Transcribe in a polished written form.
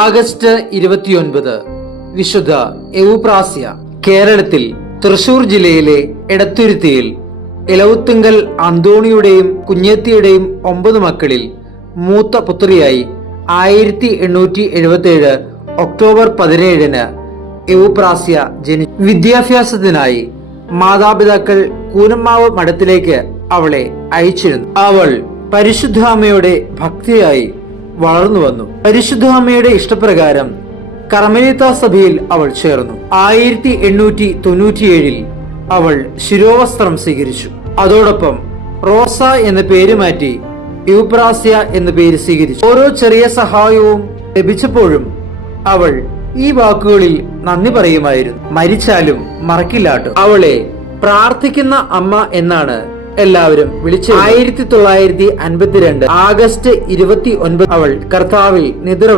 August 29 വിശുദ്ധ Euphrasia. കേരളത്തിൽ തൃശൂർ ജില്ലയിലെ എടത്തുരുത്തിയിൽ ഇലവുത്തുങ്കൽ അന്തോണിയുടെയും കുഞ്ഞേത്തിയുടെയും 9 മക്കളിൽ മൂത്ത പുത്രിയായി 1877 ഒക്ടോബർ 17 എവുപ്രാസ്യ ജനിച്ചു. വിദ്യാഭ്യാസത്തിനായി മാതാപിതാക്കൾ കൂനമ്മാവ് മഠത്തിലേക്ക് അവളെ അയച്ചിരുന്നു. അവൾ പരിശുദ്ധാമ്മയുടെ ഭക്തിയായി വളർന്നു വന്നു. പരിശുദ്ധാമ്മയുടെ ഇഷ്ടപ്രകാരം കർമ്മലീത്ത സഭയിൽ അവൾ ചേർന്നു. 1897 അവൾ ശിരോവസ്ത്രം സ്വീകരിച്ചു. അതോടൊപ്പം റോസ എന്ന പേര് മാറ്റി എവുപ്രാസ്യ എന്ന പേര് സ്വീകരിച്ചു. ഓരോ ചെറിയ സഹായവും ലഭിച്ചപ്പോഴും അവൾ ഈ വാക്കുകളിൽ നന്ദി പറയുമായിരുന്നു. മരിച്ചാലും മറക്കില്ലാട്ടോ. അവളെ പ്രാർത്ഥിക്കുന്ന അമ്മ എന്നാണ് എല്ലാവരും വിളിച്ചത്. 1952 ആഗസ്റ്റ് 29 അവൾ കർത്താവിൽ നിദ്ര